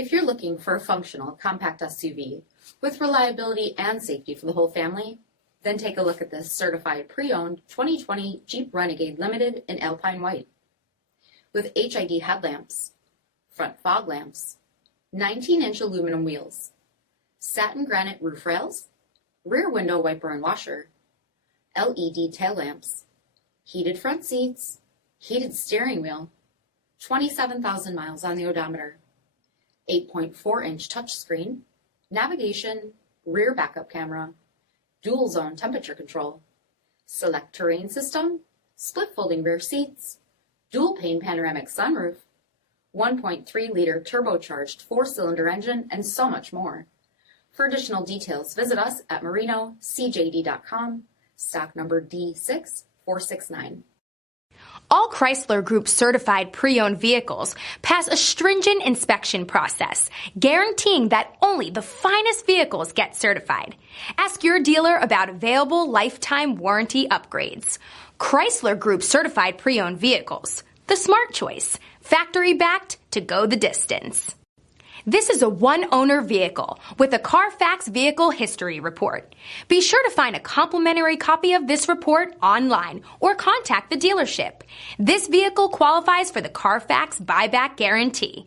If you're looking for a functional compact SUV with reliability and safety for the whole family, then take a look at this certified pre-owned 2020 Jeep Renegade Limited in Alpine White. With HID headlamps, front fog lamps, 19-inch aluminum wheels, satin granite roof rails, rear window wiper and washer, LED tail lamps, heated front seats, heated steering wheel, 27,000 miles on the odometer, 8.4-inch touchscreen, navigation, rear backup camera, dual zone temperature control, SELEC-TERRAIN system, split folding rear seats, dual pane panoramic sunroof, 1.3-liter turbocharged 4-cylinder engine, and so much more. For additional details, visit us at marinocjd.com, stock number D6469. All Chrysler Group certified pre-owned vehicles pass a stringent inspection process, guaranteeing that only the finest vehicles get certified. Ask your dealer about available lifetime warranty upgrades. Chrysler Group certified pre-owned vehicles, the smart choice, factory backed to go the distance. This is a one-owner vehicle with a CARFAX vehicle history report. Be sure to find a complimentary copy of this report online or contact the dealership. This vehicle qualifies for the CARFAX buyback guarantee.